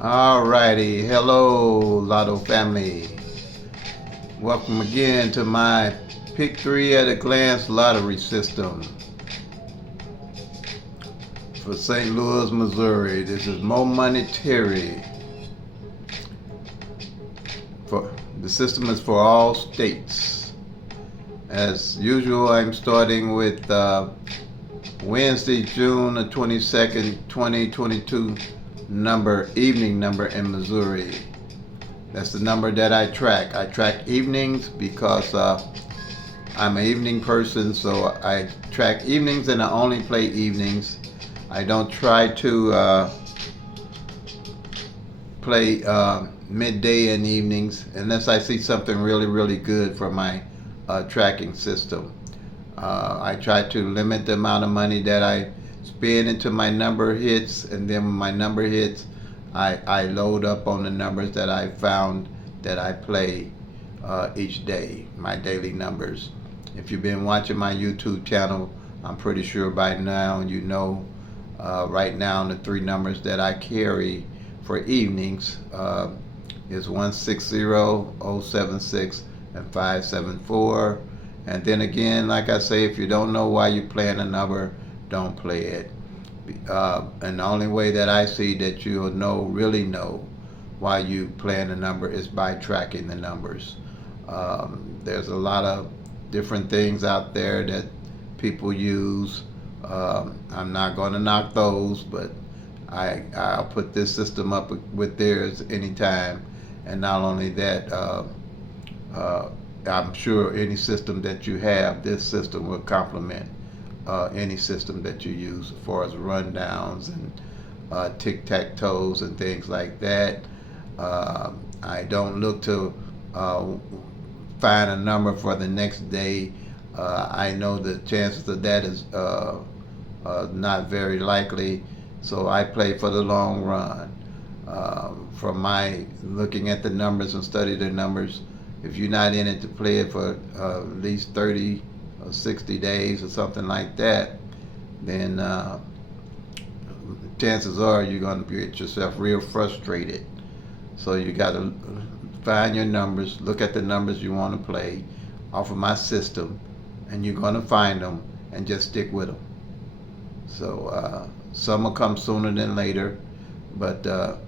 Alrighty, hello Lotto family. Welcome again to my Pick-3 at a glance lottery system for St. Louis, Missouri. This is Mo Money Terry. The system is for all states. As usual, I'm starting with Wednesday, June the 22nd, 2022 evening number in Missouri. That's the number that I track. I track evenings because I'm an evening person, so I track evenings and I only play evenings. I don't try to play midday and evenings unless I see something really, really good for my tracking system. I try to limit the amount of money that I spend into my number hits, and then when my number hits, I load up on the numbers that I found that I play each day, my daily numbers. If you've been watching my YouTube channel, I'm pretty sure by now you know right now the three numbers that I carry for evenings is 160, 076, and 574. And then again, like I say, if you don't know why you're playing a number, don't play it. And the only way that I see that you'll really know why you playing a number is by tracking the numbers. There's a lot of different things out there that people use. I'm not going to knock those, but I'll put this system up with theirs anytime. And not only that, I'm sure any system that you have, this system will complement any system that you use as far as rundowns and tic-tac-toes and things like that. I don't look to find a number for the next day. I know the chances of that is not very likely, so I play for the long run. From my looking at the numbers and study the numbers, if you're not in it to play it for at least 30 or 60 days or something like that, then chances are you're going to get yourself real frustrated. So you got to find your numbers, look at the numbers you want to play off of my system, and you're going to find them and just stick with them. So some will come sooner than later, but at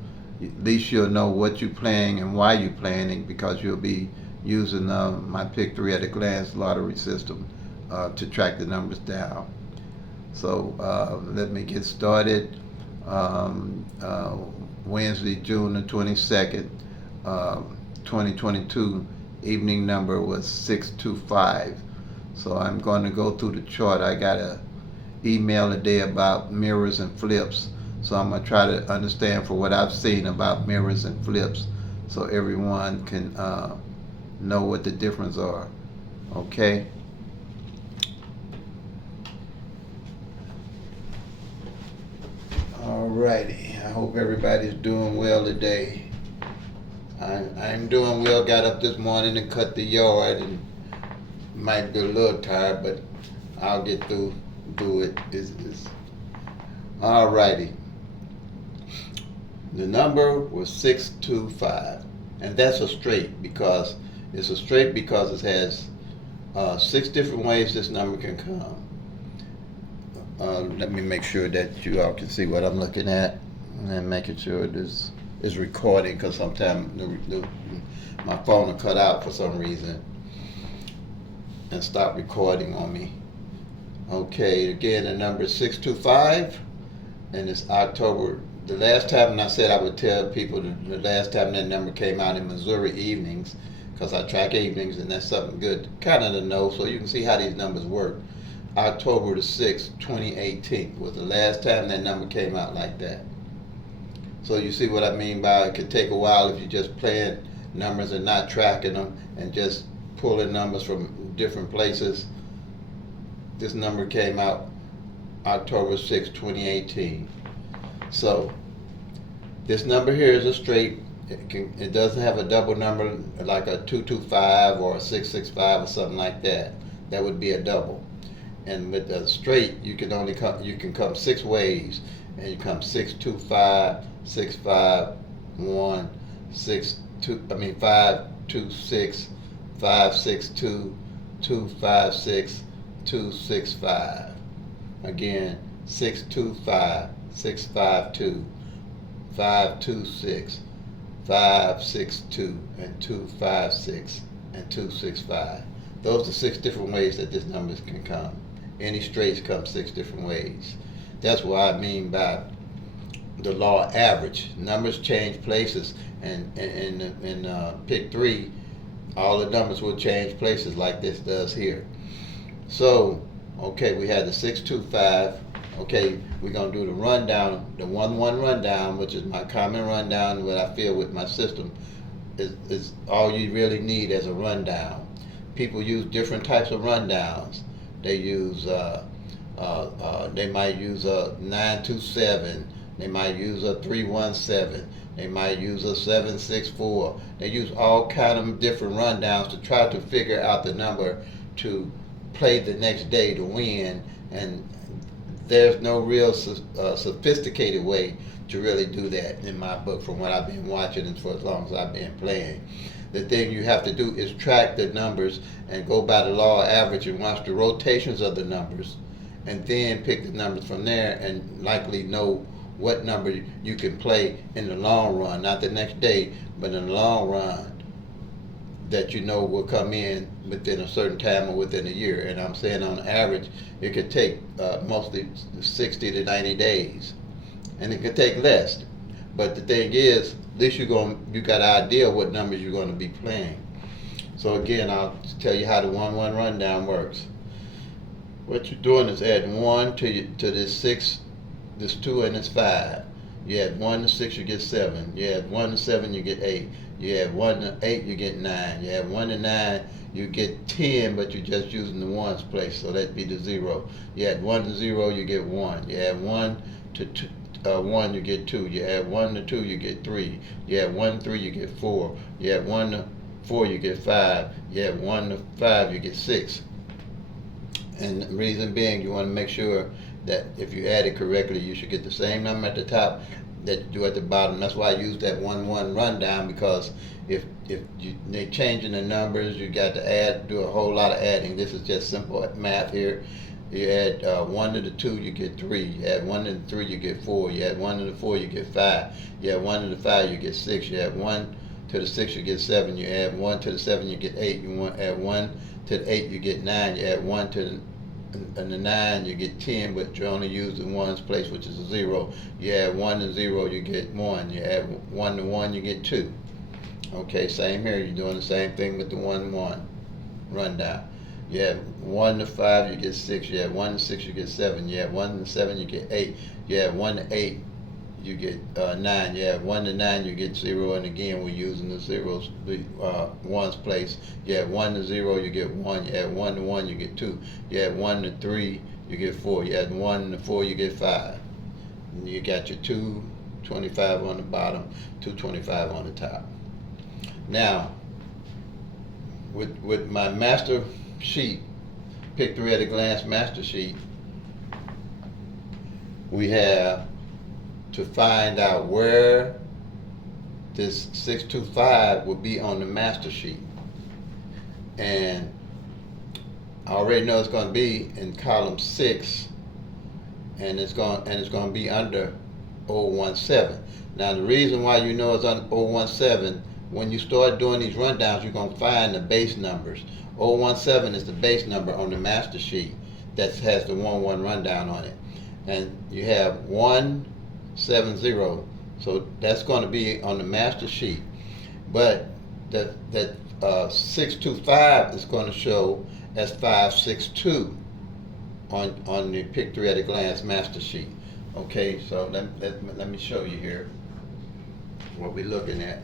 least you'll know what you're playing and why you're playing it, because you'll be using my Pick-3 at a glance lottery system to track the numbers down. So let me get started. Wednesday, June the 22nd, 2022, evening number was 625. So I'm going to go through the chart. I got an email today about mirrors and flips. So I'm going to try to understand for what I've seen about mirrors and flips, so everyone can know what the difference are. Okay? Alrighty. I hope everybody's doing well today. I'm doing well. Got up this morning and cut the yard, and might be a little tired, but I'll get through it. Alrighty. The number was 625, and that's a straight because it has 6 different ways this number can come. Let me make sure that you all can see what I'm looking at, and making sure this is recording, because sometimes my phone will cut out for some reason and stop recording on me. Okay, again, the number is 625, and it's October. The last time, and I said I would tell people the last time that number came out in Missouri evenings, because I track evenings, and that's something good kind of to know, so you can see how these numbers work. October the 6th, 2018 was the last time that number came out like that. So you see what I mean by it could take a while if you're just playing numbers and not tracking them and just pulling numbers from different places. This number came out October 6, 2018. So this number here is a straight. It doesn't have a double number like a 225 or a 665 or something like that. That would be a double. And with the straight, you can come 6 ways, and you come 625, 65, 1 6 2. I mean 5 2 6 5 6 2 2 5 6 2 6 5. Again, 6 2 5 6 5 2 5 2 6 5 6 2 and 2 5 6 and 2 6 5. Those are 6 different ways that this numbers can come. Any straights come 6 different ways. That's what I mean by the law of average. Numbers change places, and in PICK-3, all the numbers will change places like this does here. So, okay, we had the 625. Okay, we're going to do the rundown, the 1-1 rundown, which is my common rundown, what I feel with my system, is all you really need as a rundown. People use different types of rundowns. They use, they might use a 927. They might use a 317. They might use a 764. They use all kind of different rundowns to try to figure out the number to play the next day to win. And there's no real sophisticated way to really do that in my book, from what I've been watching and for as long as I've been playing. The thing you have to do is track the numbers and go by the law of average and watch the rotations of the numbers, and then pick the numbers from there and likely know what number you can play in the long run, not the next day, but in the long run, that you know will come in within a certain time or within a year. And I'm saying on average, it could take mostly 60 to 90 days, and it could take less. But the thing is, at least you got an idea what numbers you're going to be playing. So again, I'll tell you how the 1-1 rundown works. What you're doing is adding 1 to this 6, this 2, and this 5. You add 1 to 6, you get 7. You add 1 to 7, you get 8. You add 1 to 8, you get 9. You add 1 to 9, you get 10, but you're just using the ones place, so that'd be the 0. You add 1 to 0, you get 1. You add 1 to 2. 1, you get 2. You add 1 to 2, you get 3. You add 1 to 3, you get 4. You add 1 to 4, you get 5. You add 1 to 5, you get 6. And the reason being, you want to make sure that if you add it correctly, you should get the same number at the top that you do at the bottom. That's why I use that 1-1 rundown, because if they're changing the numbers, you got to do a whole lot of adding. This is just simple math here. You add 1 to the 2, you get 3. You add 1 to the 3, you get 4. You add 1 to the 4, you get 5. You add 1 to the 5, you get 6. You add 1 to the 6, you get 7. You add 1 to the 7, you get 8. You add 1 to the 8, you get 9. You add 1 to the 9, you get 10, but you only use the ones place, which is a 0. You add 1 to 0, you get 1. You add 1 to 1, you get 2. Okay, same here. You're doing the same thing with the 1-1 rundown. You add 1 to 5, you get 6. You add 1 to 6, you get 7. You add 1 to 7, you get 8. You add 1 to 8, you get 9. You add 1 to 9, you get 0. And again, we're using the zeros, the ones place. You add 1 to 0, you get 1. You add 1 to 1, you get 2. You add 1 to 3, you get 4. You add 1 to 4, you get 5. And you got your 225 on the bottom, 225 on the top. Now, with my master sheet, PICK-3 at a glance master sheet, we have to find out where this 625 will be on the master sheet. And I already know it's going to be in column 6, and it's going to be under 017. Now the reason why you know it's under 017, when you start doing these rundowns, you're going to find the base numbers. 017 is the base number on the master sheet that has the 1-1 rundown on it. And you have 170, so that's going to be on the master sheet. But that 625 is going to show as 562 on the PICK-3 at a glance master sheet. Okay, so let me show you here what we're looking at.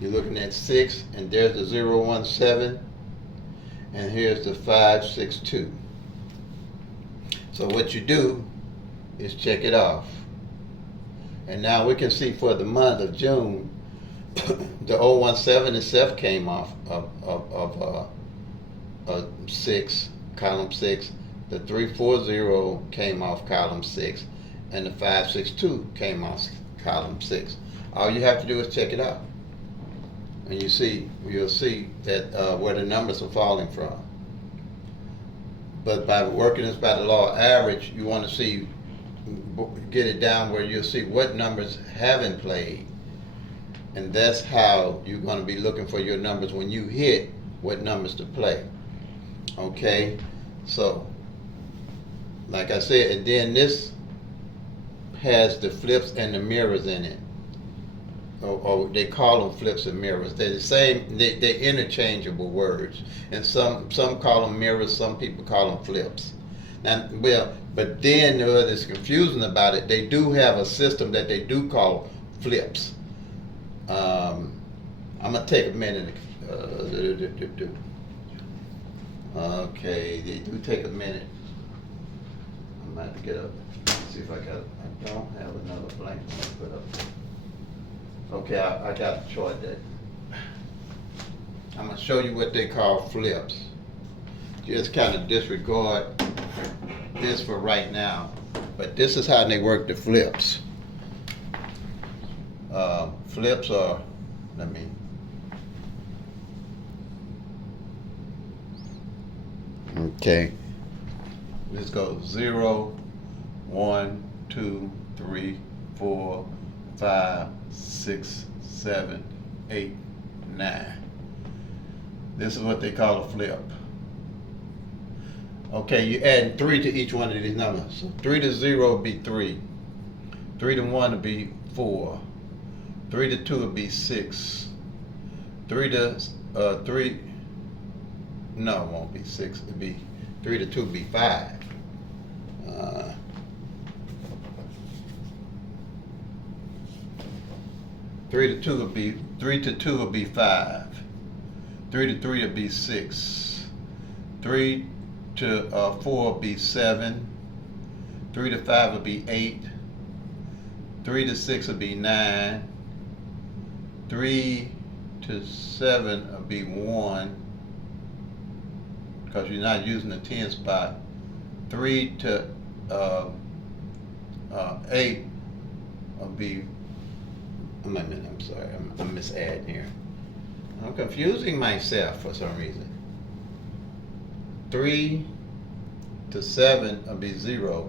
You're looking at 6, and there's the 017, and here's the 562. So what you do is check it off. And now we can see for the month of June, the 017 itself came off of 6, column 6. The 340 came off column 6, and the 562 came off column 6. All you have to do is check it out, and you'll see that where the numbers are falling from. But by working this by the law of average, you want to see, get it down where you'll see what numbers haven't played, and that's how you're going to be looking for your numbers when you hit what numbers to play. Okay, so like I said, and then this has the flips and the mirrors in it, or they call them flips and mirrors. They're the same. They're interchangeable words, and some call them mirrors. Some people call them flips. Now, well, but then what is confusing about it, they do have a system that they do call flips. I'm gonna take a minute. Okay, they do take a minute. I'm about to get up. See if I don't have another blank to put up. Okay, I got to chart that. I'm gonna show you what they call flips. Just kind of disregard this for right now, but this is how they work the flips. Flips are, okay, let's go 0, 1, 2, 3, 4, 5, 6, 7, 8, 9. This is what they call a flip. Okay, you add 3 to each one of these numbers. So 3 to 0 would be 3. 3 to 1 would be 4. 3 to 2 would be 6. 3 to 3, no, it won't be 6. It'd be 3 to 2 would be 5. 3 to 2 would be 5. 3 to 3 would be 6. 3 to 4 would be 7. 3 to 5 would be 8. 3 to 6 would be 9. 3 to 7 would be 1, because you're not using the 10 spot. 3 to 8 would be, I'm sorry, I'm misadding here. I'm confusing myself for some reason. 3 to 7 would be 0,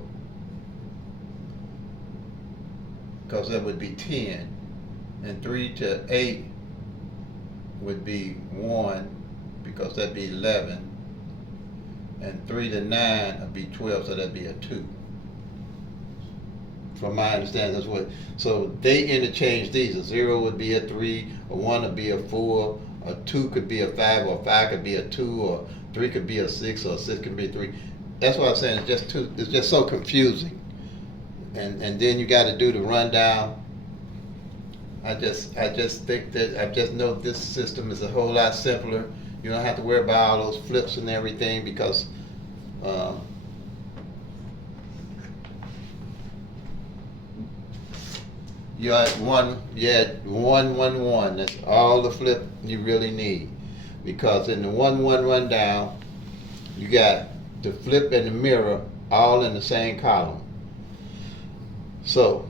because that would be 10. And 3 to 8 would be 1, because that'd be 11. And 3 to 9 would be 12, so that'd be a 2. From my understanding, that's what. So they interchange these. A 0 would be a 3, a 1 would be a 4, a 2 could be a 5, or a 5 could be a 2, or 3 could be a 6, or a 6 could be a 3. That's what I'm saying. It's just so confusing. And then you got to do the rundown. I just think that I just know this system is a whole lot simpler. You don't have to worry about all those flips and everything, because you had 1, 1, 1. That's all the flip you really need, because in the 1, 1 rundown, you got the flip and the mirror all in the same column. So,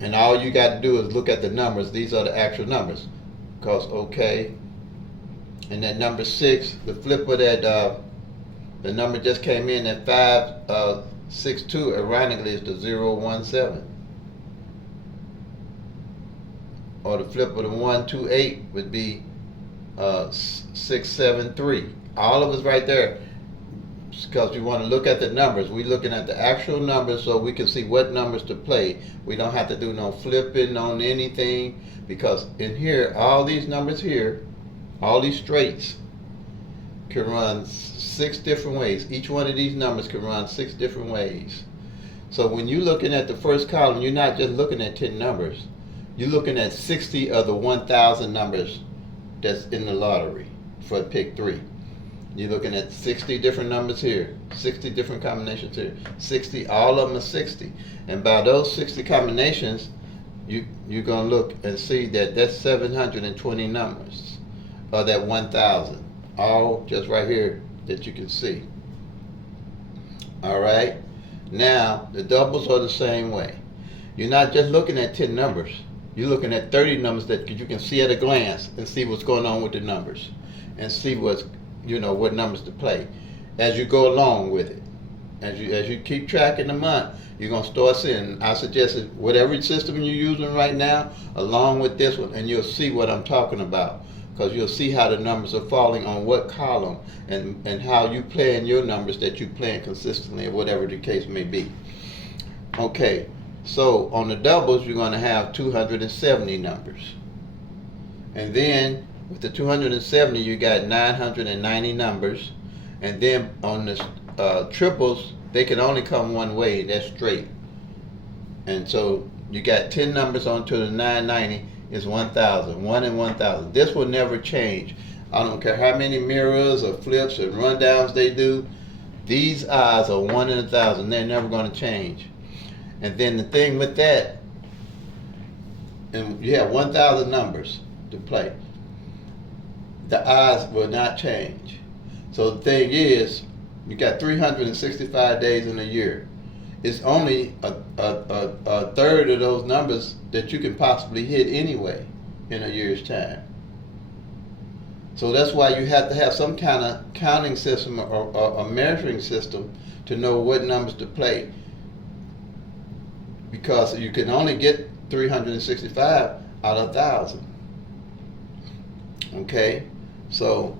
and all you got to do is look at the numbers. These are the actual numbers. Because, okay, and that number 6, the flip of that, the number just came in at 562, ironically, is the 017. Or the flip of the 128 would be 673. All of it's right there, because we want to look at the numbers. We're looking at the actual numbers so we can see what numbers to play. We don't have to do no flipping on anything, because in here, all these numbers here, all these straights can run 6 different ways. Each one of these numbers can run 6 different ways. So when you're looking at the first column, you're not just looking at 10 numbers. You're looking at 60 of the 1,000 numbers that's in the lottery for PICK-3. You're looking at 60 different numbers here, 60 different combinations here, 60, all of them are 60. And by those 60 combinations, you're going to look and see that that's 720 numbers, or that 1,000, all just right here that you can see. All right. Now the doubles are the same way. You're not just looking at 10 numbers. You're looking at 30 numbers that you can see at a glance and see what's going on with the numbers, and see what numbers to play as you go along with it. As you keep tracking the month, you're gonna start seeing. I suggest whatever system you're using right now, along with this one, and you'll see what I'm talking about. Because you'll see how the numbers are falling on what column, and how you plan your numbers that you plan consistently, or whatever the case may be. Okay, so on the doubles, you're going to have 270 numbers. And then with the 270, you got 990 numbers. And then on the triples, they can only come one way, that's straight. And so you got 10 numbers onto the 990 is 1,000, 1 in 1,000. This will never change. I don't care how many mirrors or flips and rundowns they do. These odds are 1 in 1,000. They're never going to change. And then the thing with that, and you have 1,000 numbers to play. The odds will not change. So the thing is, you got 365 days in a year. It's only a third of those numbers that you can possibly hit anyway in a year's time. So that's why you have to have some kind of counting system or a measuring system to know what numbers to play, because you can only get 365 out of 1,000. Okay, so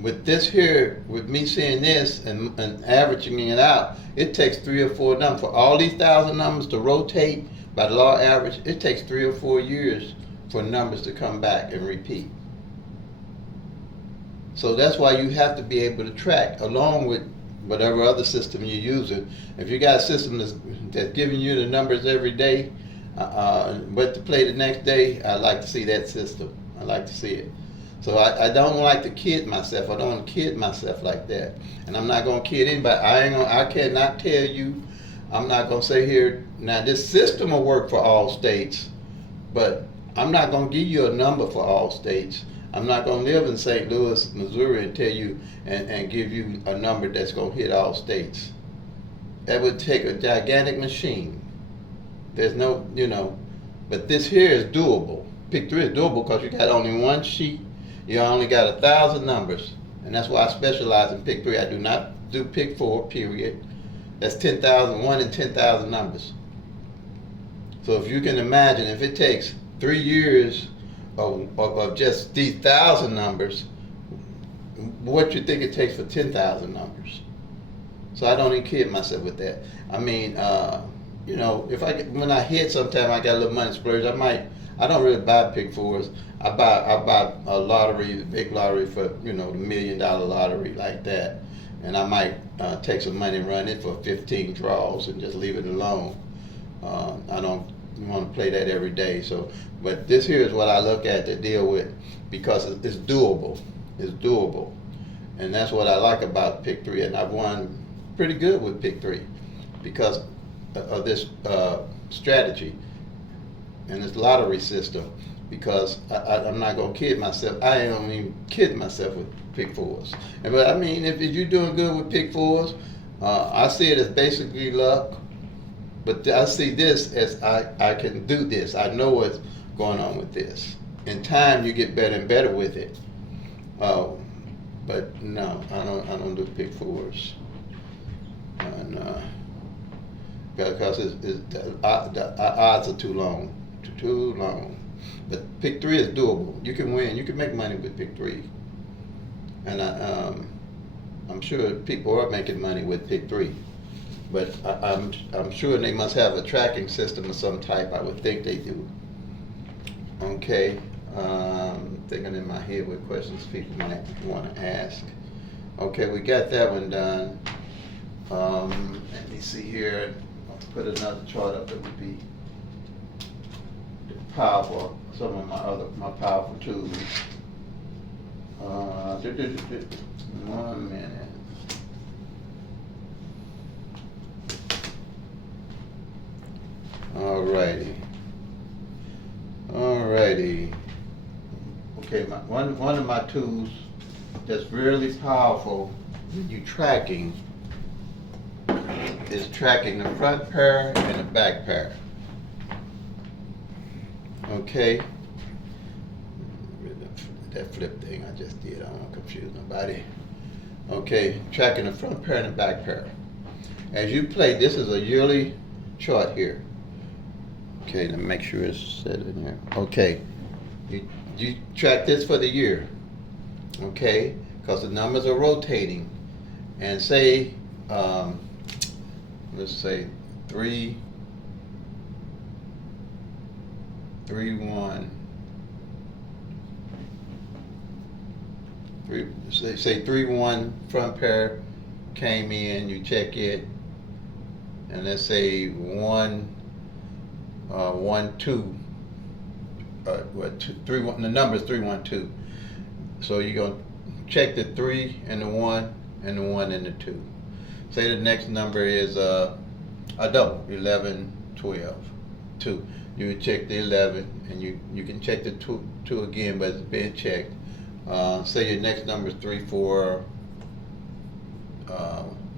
with this here, with me seeing this and averaging it out, it takes 3 or 4 numbers. For all these 1,000 numbers to rotate by the law of average, it takes 3 or 4 years for numbers to come back and repeat. So that's why you have to be able to track along with whatever other system you're using. If you got a system that's giving you the numbers every day, what to play the next day, I like to see that system. I like to see it. So I don't like to kid myself. I don't want to kid myself like that. And I'm not going to kid anybody. I cannot tell you, I'm not going to say here, now this system will work for all states, but I'm not going to give you a number for all states. I'm not going to live in St. Louis, Missouri and tell you and give you a number that's going to hit all states. That would take a gigantic machine. There's no, but this here is doable. PICK-3 is doable because you got only one sheet. You only got 1,000 numbers, and that's why I specialize in PICK-3. I do not do PICK-4, period. That's 10,000, 1 in 10,000 numbers. So if you can imagine, if it takes 3 years of just these 1,000 numbers, what you think it takes for 10,000 numbers? So I don't even kid myself with that. I mean, when I hit, sometime I got a little money splurge. I don't really buy PICK-4s. I buy a lottery, a big lottery for, the $1 million lottery like that. And I might take some money and run it for 15 draws and just leave it alone. I don't want to play that every day. So, but this here is what I look at to deal with, because it's doable. It's doable. And that's what I like about PICK-3. And I've won pretty good with PICK-3 because of this strategy and this lottery system, because I'm not going to kid myself. I don't even kid myself with PICK-4s. But I mean, if you're doing good with PICK-4s, I see it as basically luck. But I see this as I can do this. I know what's going on with this. In time, you get better and better with it. But no, I don't do PICK-4s. And because the odds are too long. Too long. But PICK-3 is doable. You can win. You can make money with PICK-3. And I'm sure people are making money with PICK-3. But I'm sure they must have a tracking system of some type. I would think they do. Okay. Thinking in my head what questions people might want to ask. Okay, we got that one done. Let me see here. I'll put another chart up that would be powerful, some of my powerful tools. 1 minute. Alrighty. Okay, one of my tools that's really powerful when you tracking is tracking the front pair and the back pair. Okay. That flip thing I just did, I don't want to confuse nobody. Okay, tracking the front pair and the back pair. As you play, this is a yearly chart here. Okay, let me make sure it's set in here. Okay, you track this for the year. Okay, because the numbers are rotating. And say, let's say 3, 1. Say 3-1 front pair came in, you check it, and let's say 1-2, 3-1. The number is 3-1-2. So you're gonna check the 3 and the 1 and the 1 and the 2. Say the next number is a double, 11, 12, 2. You would check the 11, and you can check the 2 again, but it's being checked. Say your next number is 3, 4,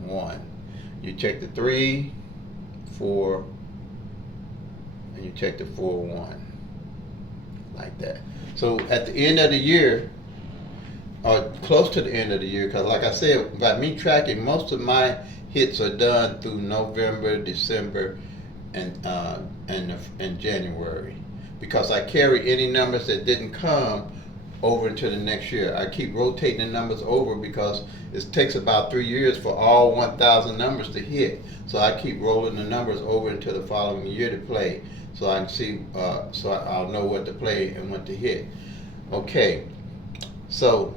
1. You check the 3, 4, and you check the 4, 1, like that. So at the end of the year, or close to the end of the year, because like I said, by me tracking, most of my hits are done through November, December, and January, because I carry any numbers that didn't come over into the next year. I keep rotating the numbers over because it takes about 3 years for all 1,000 numbers to hit. So I keep rolling the numbers over into the following year to play, so I can see, so I'll know what to play and what to hit. Okay, so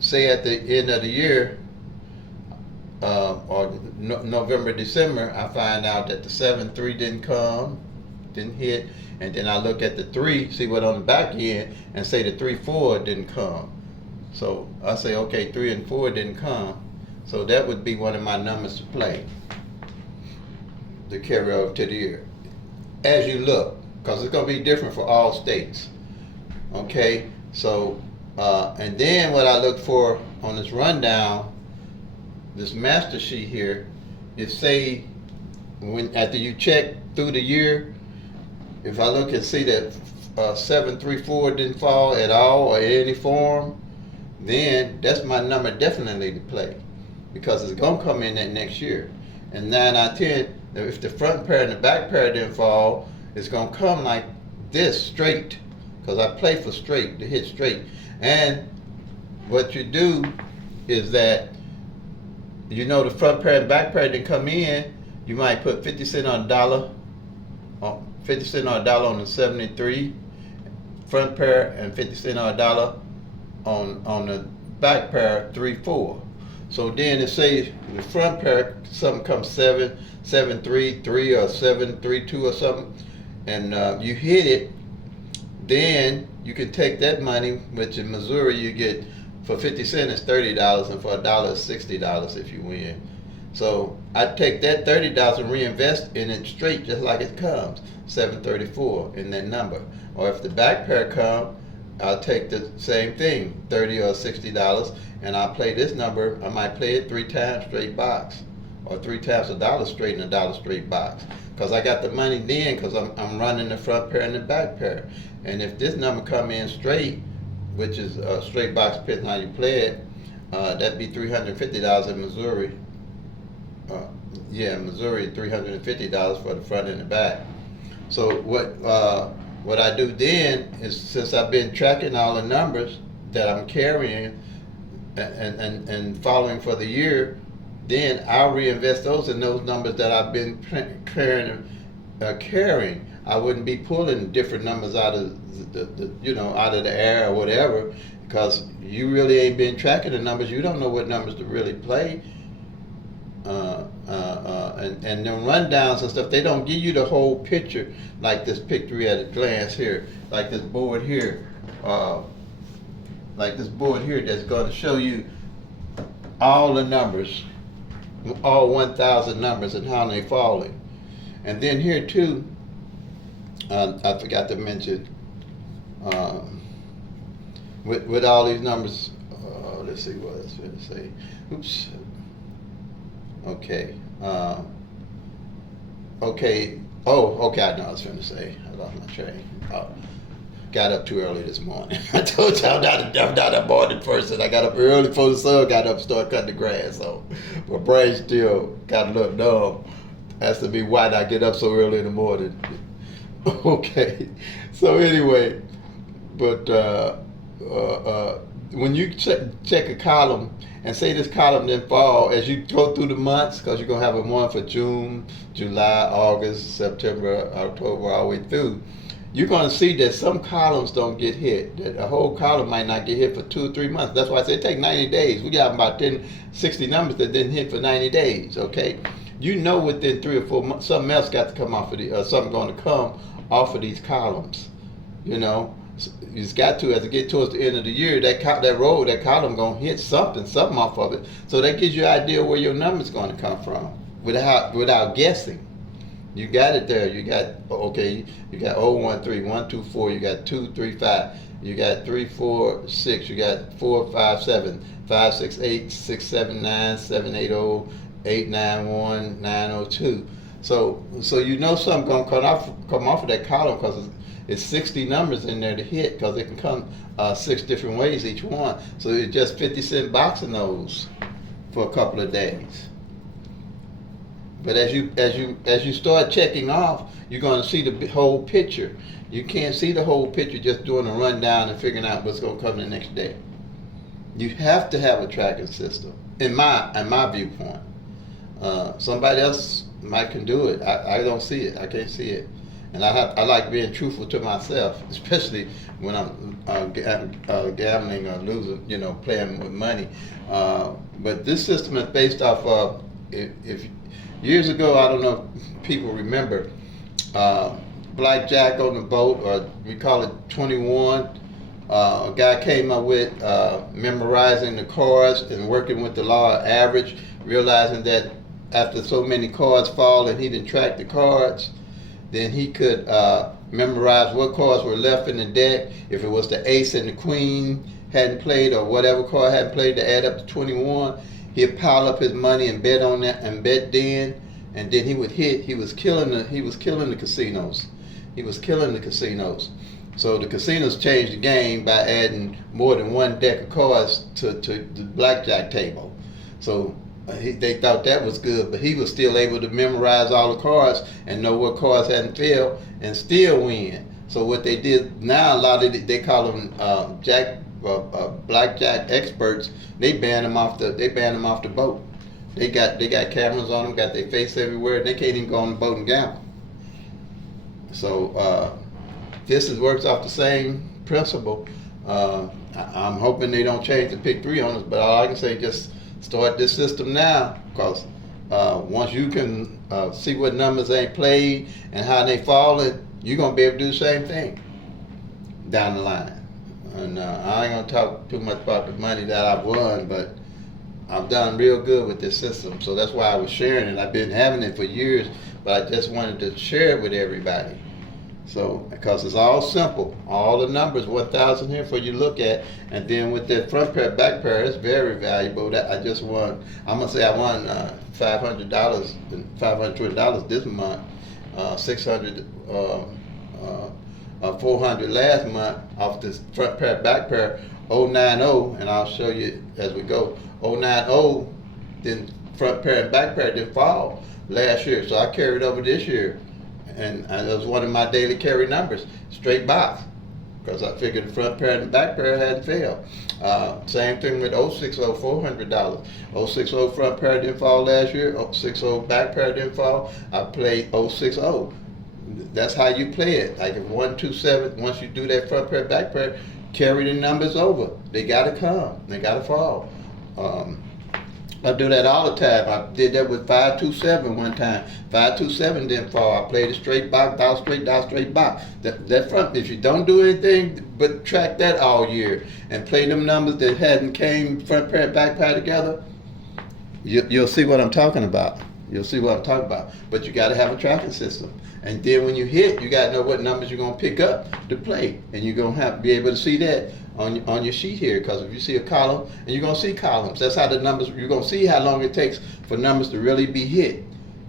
say at the end of the year, or November, December, I find out that the 7-3 didn't hit, and then I look at the 3, see what on the back end, and say the 3-4 didn't come. So I say, okay, 3 and 4 didn't come, so that would be one of my numbers to play, to carry over to the year. As you look, because it's going to be different for all states. Okay, so and then what I look for on this rundown, this master sheet here, is say when after you check through the year, if I look and see that 7-3-4 didn't fall at all or in any form, then that's my number definitely to play, because it's gonna come in that next year. And 9 out of 10, if the front pair and the back pair didn't fall, it's gonna come like this straight, because I play for straight, to hit straight. And what you do is that, you know, the front pair and back pair didn't come in, you might put 50 cents on a dollar, 50 cents on a dollar on the 73 front pair, and 50 cents on a dollar on the back pair, 3-4. So then it say the front pair, something comes 7-3-3 or 7-3-2 or something, and you hit it, then you can take that money, which in Missouri you get for 50 cents is $30, and for a dollar is $60 if you win. So I take that $30 and reinvest in it straight, just like it comes, 734 in that number. Or if the back pair come, I'll take the same thing, $30 or $60, and I'll play this number. I might play it 3 times straight box, or 3 times a dollar straight in a dollar straight box, because I got the money then, because I'm running the front pair and the back pair. And if this number come in straight, which is a straight box, depending how you play it, that'd be $350 in Missouri. Missouri, $350 for the front and the back. So what I do then is, since I've been tracking all the numbers that I'm carrying and following for the year, then I'll reinvest those in those numbers that I've been carrying. I wouldn't be pulling different numbers out of out of the air or whatever, because you really ain't been tracking the numbers. You don't know what numbers to really play. And them rundowns and stuff, they don't give you the whole picture like this PICK-3 at a glance here, like this board here, that's going to show you all the numbers, all 1,000 numbers and how they falling. And then here too, I forgot to mention, with all these numbers, let's see what I was going to say. Oops. Okay. Okay. Oh, okay. I know what I was trying to say. I lost my train. Got up too early this morning. I told you I'm not a morning person. I got up early before the sun got up and started cutting the grass. So my brain still got a little numb. Has to be why I get up so early in the morning. Okay. So anyway, but when you check a column and say this column didn't fall as you go through the months, because you're gonna have a one for June, July, August, September, October, all the way through, you're going to see that some columns don't get hit. That a whole column might not get hit for 2 or 3 months. That's why I say it takes 90 days. We got about 60 numbers that didn't hit for 90 days, okay? You know within 3 or 4 months, something else got to come off of something going to come off of these columns. You know, it's got to, as it get towards the end of the year, that column going to hit something off of it. So that gives you an idea where your number's going to come from without guessing. You got it there. You got, okay, you got 013, 124, you got 235, you got 346, you got 457, 568, 679, 780, 891, 902. So you know something gonna come off of that column, because it's 60 numbers in there to hit, because it can come 6 different ways each one. So it's just 50-cent boxing those for a couple of days. But as you start checking off, you're going to see the whole picture. You can't see the whole picture just doing a rundown and figuring out what's going to come the next day. You have to have a tracking system, in my viewpoint. Somebody else might can do it. I don't see it. I can't see it, and I like being truthful to myself, especially when I'm gambling or losing, playing with money. But this system is based off of if years ago, I don't know if people remember, blackjack on the boat, or we call it 21. A guy came up with memorizing the cards and working with the law of average, realizing that after so many cards fall and he didn't track the cards, then he could memorize what cards were left in the deck. If it was the ace and the queen hadn't played, or whatever card hadn't played, to add up to 21. He'd pile up his money and bet on that, and bet then, and then he would hit. He was killing the casinos. He was killing the casinos. So the casinos changed the game by adding more than one deck of cards to the blackjack table. So they thought that was good, but he was still able to memorize all the cards and know what cards hadn't failed and still win. So what they did now, a lot of they call them blackjack experts. They banned them off the boat. They got cameras on them, got their face everywhere. They can't even go on the boat and gamble. So this works off the same principle. I'm hoping they don't change the PICK-3 on us, but all I can say, just start this system now, because once you can see what numbers ain't played and how they falling, you're gonna be able to do the same thing down the line. And I ain't gonna talk too much about the money that I've won, but I've done real good with this system. So that's why I was sharing it. I've been having it for years, but I just wanted to share it with everybody. So, because it's all simple, all the numbers, 1,000 here for you to look at, and then with that front pair, back pair, it's very valuable. That I just won. I'm gonna say I won $500, $520 this month, 600, 400 last month off this front pair, back pair, 090, and I'll show you as we go. 090, then front pair and back pair didn't fall last year, so I carried over this year. And that was one of my daily carry numbers, straight box, because I figured the front pair and the back pair hadn't failed. Same thing with 060, $400. 060 front pair didn't fall last year, 060 back pair didn't fall. I played 060. That's how you play it. Like if 127, once you do that front pair, back pair, carry the numbers over. They gotta come, they gotta fall. I do that all the time. I did that with 527 one time. 527 didn't fall. I played a straight box, dial straight box. That front, if you don't do anything but track that all year and play them numbers that hadn't came front pair, back pair together, you'll see what I'm talking about. You'll see what I'm talking about. But you got to have a tracking system. And then when you hit, you got to know what numbers you're going to pick up to play. And you're going to have to be able to see that on your sheet here, because if you see a column, and you're going to see columns, that's how the numbers, you're going to see how long it takes for numbers to really be hit,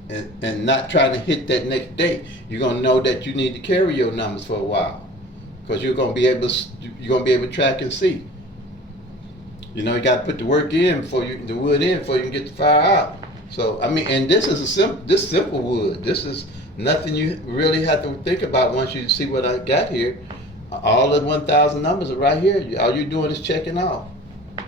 and not trying to hit that next day. You're going to know that you need to carry your numbers for a while, because you're going to be able to track and see. You know, you got to put the work in the wood in before you can get the fire out. So I mean, and this is simple wood. This is nothing you really have to think about once you see what I got here. All the 1,000 numbers are right here. All you're doing is checking off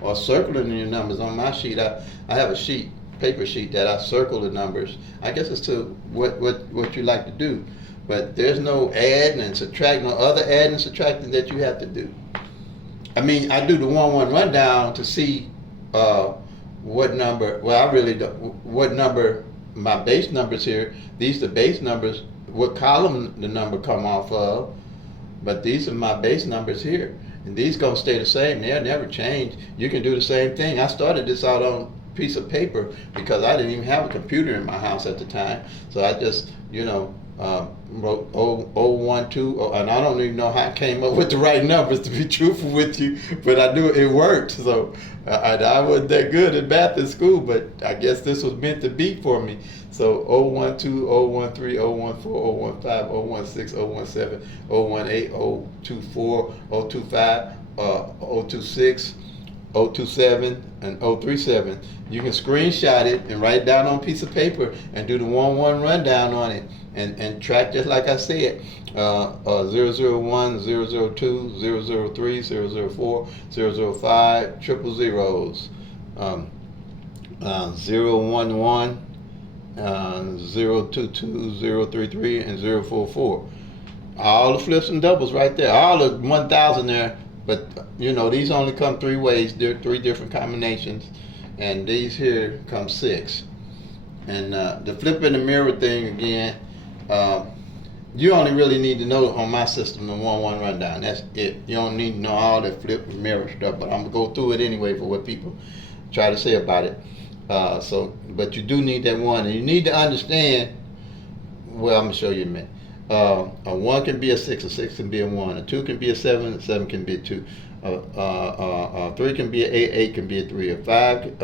or circling your numbers. On my sheet, I have a paper sheet that I circle the numbers. I guess it's to what you like to do. But there's no adding and subtracting, no other adding and subtracting that you have to do. I mean, I do the 1-1 rundown to see what number, well, I really don't, what number, my base numbers here, these are the base numbers, what column the number come off of, but these are my base numbers here. And these gonna stay the same, they'll never change. You can do the same thing. I started this out on a piece of paper because I didn't even have a computer in my house at the time. So I just, wrote 012, and I don't even know how I came up with the right numbers, to be truthful with you, but I knew it worked. So I wasn't that good at math in school, but I guess this was meant to be for me. So 012, 013, 014, 015, 016, 017, 018, 024, 025, 026, 027, and 037. You can screenshot it and write it down on a piece of paper and do the 1-1 rundown on it, and track just like I said. 001, 002, 003, 004, 005, triple zeros, 011, 022, 033, and 044. All the flips and doubles right there. All the 1,000 there. But these only come 3 ways. There are 3 different combinations, and these here come 6. And the flip in the mirror thing again, you only really need to know on my system the 1-1 rundown. That's it. You don't need to know all the flip and mirror stuff, but I'm gonna go through it anyway for what people try to say about it. But you do need that one, and you need to understand. Well, I'm gonna show you in a minute. A 1 can be a 6 can be a 1, a 2 can be a 7 can be a 2, a 3 can be a 8 can be a 3, a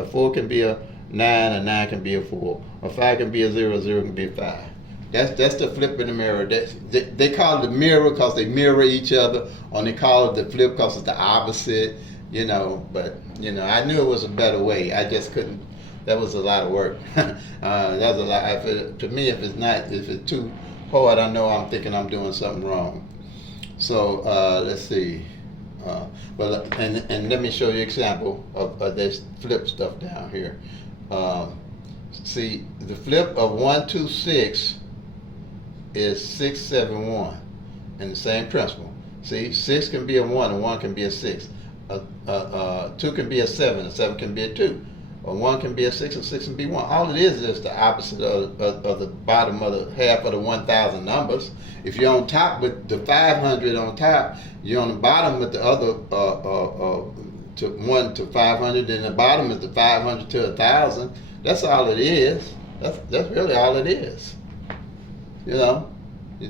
4 can be a 9, a 9 can be a 4, a 5 can be a 0 can be a 5. That's the flip in the mirror. They call it the mirror because they mirror each other, or they call it the flip because it's the opposite. But I knew it was a better way. I just couldn't. That was a lot of work. That's a lot. To me, if it's too hard, I know I'm thinking I'm doing something wrong. So let's see. And let me show you an example of this flip stuff down here. See, the flip of 126 is 671, and the same principle. See, 6 can be a 1, and 1 can be a 6. 2 can be a 7, a 7 can be a 2. A 1 can be a 6, and 6 can be 1. All it is the opposite of the bottom of the half of the 1,000 numbers. If you're on top with the 500 on top, you're on the bottom with the other 1 to 500, and the bottom is the 500 to 1,000. That's all it is. That's really all it is. The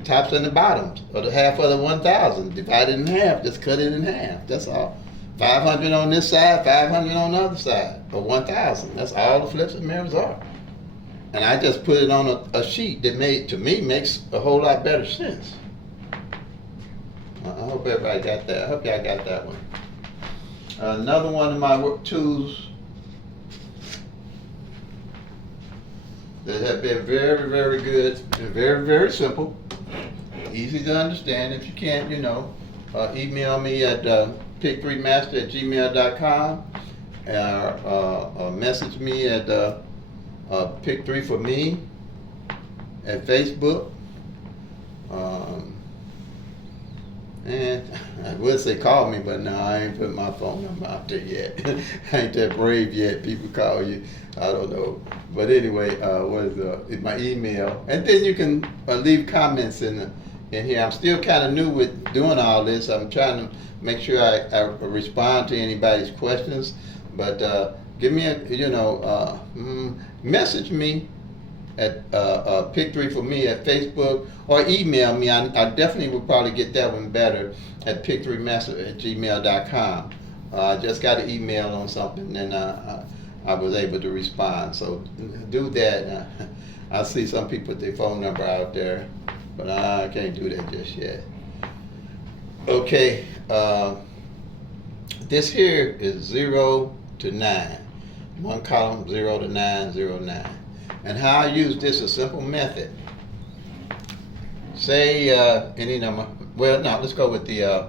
tops and the bottoms, or the half of the 1,000. Divide it in half, just cut it in half. That's all. 500 on this side, 500 on the other side, or 1,000. That's all the flips and mirrors are. And I just put it on a sheet that makes a whole lot better sense. I hope everybody got that. I hope y'all got that one. Another one of my tools that have been very, very good and very, very simple, easy to understand. If you can't, email me at PICK3master@gmail.com, or message me at PICK3 for me at Facebook. And I would say call me, but no, I ain't put my phone number out there yet. I ain't that brave yet. People call you. I don't know. But anyway, what is my email? And then you can leave comments in here. I'm still kind of new with doing all this. I'm trying to make sure I respond to anybody's questions. But give me message me at PICK-3 for me at Facebook, or email me. I definitely would probably get that one better at pick3master@gmail.com. I just got an email on something, and I was able to respond. So do that. I see some people put their phone number out there, but I can't do that just yet. Okay, this here is 0 to 9. One column, 0 to 9, 0, 9. And how I use this, a simple method. Say any number. Well, no, let's go with the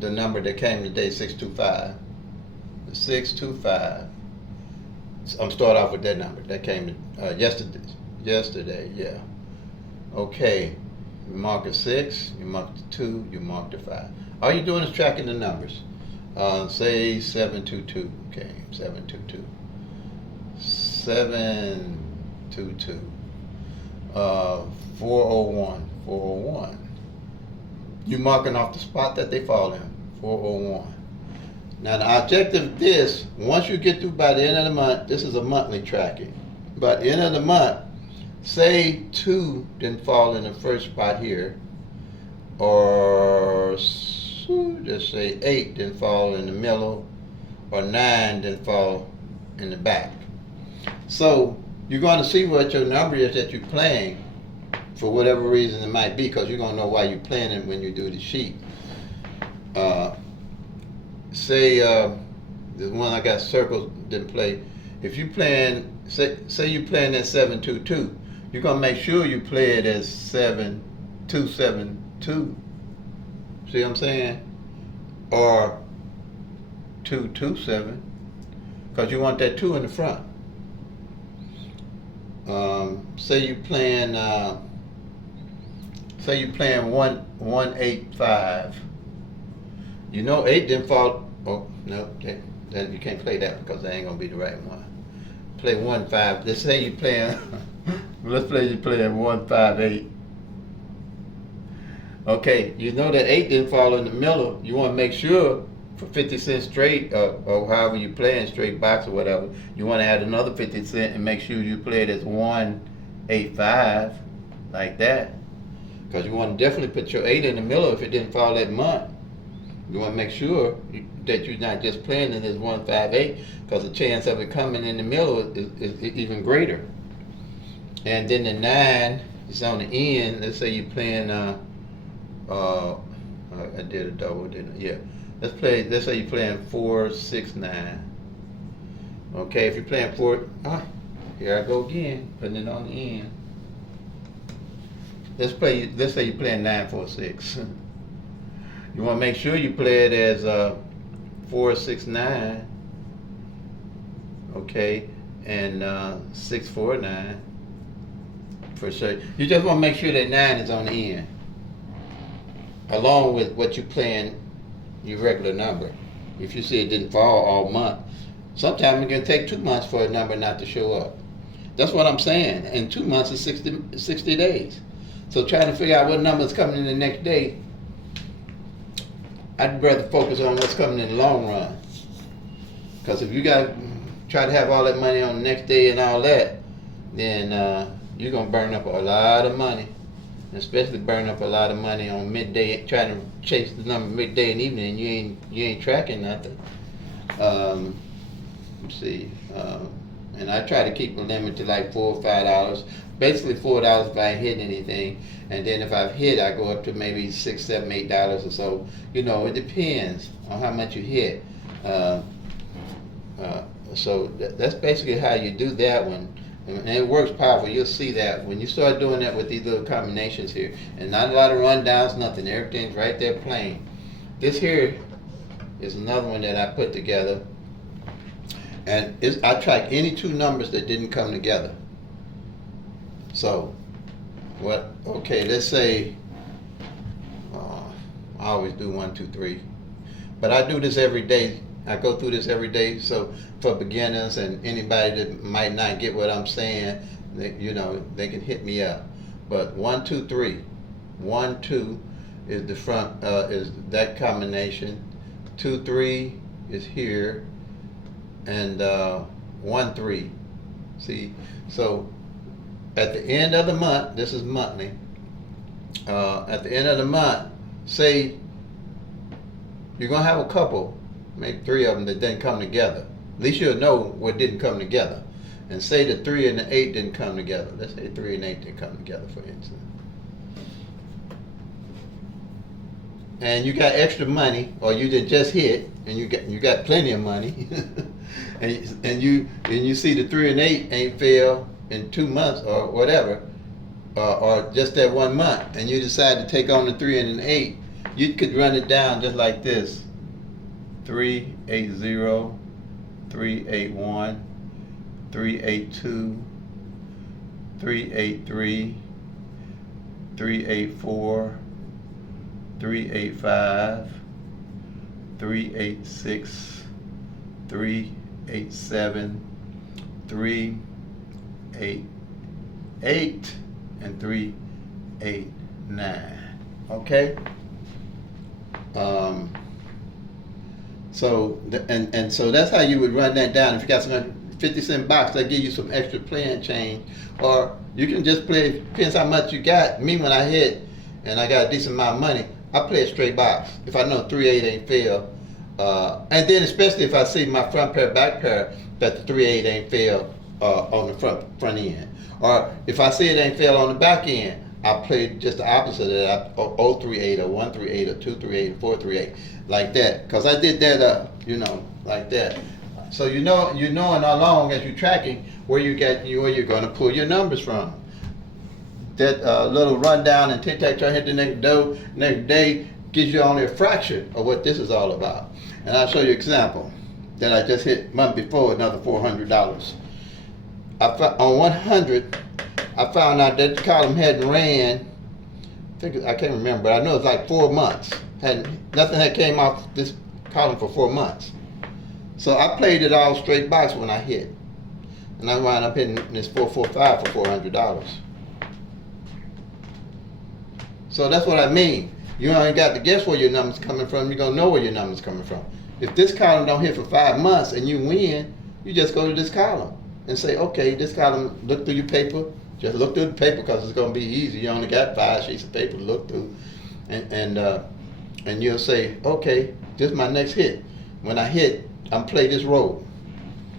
number that came today, 625. 625. I'm start off with that number that came yesterday. Yesterday, yeah. Okay, you mark a 6, you mark the 2, you mark the 5. All you're doing is tracking the numbers. Say 722. Okay, 722. 722. 401. 401. You're marking off the spot that they fall in. 401. Now the objective of this, once you get through by the end of the month, this is a monthly tracking. By the end of the month, say 2 didn't fall in the first spot here, or just say 8 didn't fall in the middle, or 9 didn't fall in the back. So you're going to see what your number is that you're playing, for whatever reason it might be, because you're going to know why you're playing it when you do the sheet. Say the one I got circled didn't play. If you playing, say you playing at 722, you're gonna make sure you play it as 7272. See what I'm saying? Or 227, because you want that 2 in the front. Say you playing 185. You know 8 didn't fall. Oh no, that you can't play that because that ain't gonna be the right one. Play 1-5. Let's say you playing. Let's play you playing 158. Okay, you know that 8 didn't fall in the middle. You want to make sure for 50 cents straight, or however you play in straight box or whatever, you want to add another 50 cents and make sure you play it as 185, like that. Because you want to definitely put your 8 in the middle if it didn't fall that month. You want to make sure that you're not just playing it as 158, because the chance of it coming in the middle is even greater. And then the 9 is on the end. Let's say you're playing. I did a double, didn't I? Yeah. Let's say you're playing 469. Okay, if you're playing here I go again, putting it on the end. Let's say you're playing 946. You want to make sure you play it as 469, okay, and 649 for sure. You just want to make sure that 9 is on the end, along with what you playing your regular number. If you see it didn't fall all month, sometimes it can take 2 months for a number not to show up. That's what I'm saying. And 2 months is 60 days. So trying to figure out what number is coming in the next day, I'd rather focus on what's coming in the long run. Because if you got to try to have all that money on the next day and all that, then you're going to burn up a lot of money. Especially burn up a lot of money on midday, trying to chase the number midday and evening, and you ain't tracking nothing. Let's see. And I try to keep a limit to like $4 or $5. Basically $4 if I ain't hitting anything, and then if I've hit, I go up to maybe $6, $7, $8 or so. You know, it depends on how much you hit. So that's basically how you do that one, and it works powerful. You'll see that when you start doing that with these little combinations here, and not a lot of rundowns, nothing. Everything's right there plain. This here is another one that I put together, and I track any 2 numbers that didn't come together. So, okay, let's say, I always do 1, 2, 3, but I do this every day. I go through this every day, so for beginners and anybody that might not get what I'm saying, they can hit me up. But 1, 2, 3, 1, 2 is the front, is that combination. 2, 3 is here, and 1, 3. See, so at the end of the month, this is monthly, at the end of the month, say you're going to have a couple, maybe 3 of them that didn't come together. At least you'll know what didn't come together. And say the 3 and the 8 didn't come together. Let's say 3 and 8 didn't come together, for instance. And you got extra money, or you did just hit, and you got plenty of money, and you see the 3 and 8 ain't failed in 2 months or whatever, or just that 1 month, and you decide to take on the 3 and an 8, you could run it down just like this: 380, 381, 382, 383, 384. 385, 386, 387, 388, and 389. Okay. So that's how you would run that down. If you got some 50-cent box, that give you some extra playing change, or you can just play. Depends how much you got. Me, when I hit and I got a decent amount of money, I play a straight box. If I know 3-8 ain't failed, and then especially if I see my front pair, back pair, that the 3-8 ain't failed on the front end, or if I see it ain't failed on the back end, I play just the opposite of that. 0-3-8 or 1-3-8 or 2-3-8 or 4-3-8, like that. Because I did that, like that. So you know, and along as you're tracking where you're going to pull your numbers from. That little rundown and tic-tac-toe hit the next day gives you only a fraction of what this is all about. And I'll show you an example that I just hit month before, another $400. On 100, I found out that the column hadn't ran, I can't remember, but I know it's like 4 months. Nothing had came off this column for 4 months. So I played it all straight box when I hit. And I wound up hitting this 445 for $400. So that's what I mean. You ain't got to guess where your number's coming from. You're going to know where your number's coming from. If this column don't hit for 5 months and you win, you just go to this column and say, okay, this column, look through your paper. Just look through the paper because it's going to be easy. You only got 5 sheets of paper to look through. And you'll say, okay, this is my next hit. When I hit, I'm play this row.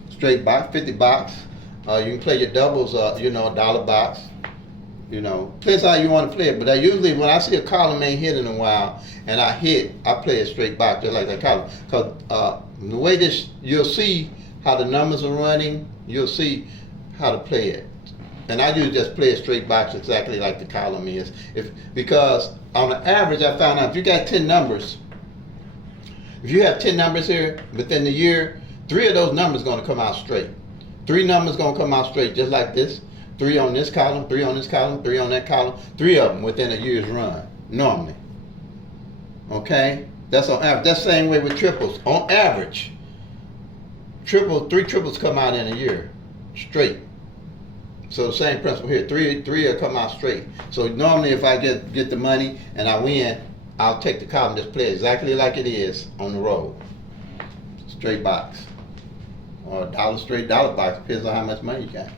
Straight box, 50 box. You can play your doubles, a $1 box. Depends how you want to play it. But I usually, when I see a column ain't hit in a while, and I hit, I play a straight box just like that column. Because the way you'll see how the numbers are running, you'll see how to play it. And I usually just play a straight box exactly like the column is. Because on the average, I found out if you got 10 numbers, if you have 10 numbers here within the year, 3 of those numbers are going to come out straight. 3 numbers going to come out straight just like this. 3 on this column, 3 on this column, 3 on that column, 3 of them within a year's run, normally. Okay? That's on average. That's the same way with triples. On average, 3 triples come out in a year, straight. So the same principle here. 3 will come out straight. So normally if I get the money and I win, I'll take the column, just play exactly like it is on the roll. Straight box. Or $1 straight $1 box, depends on how much money you got.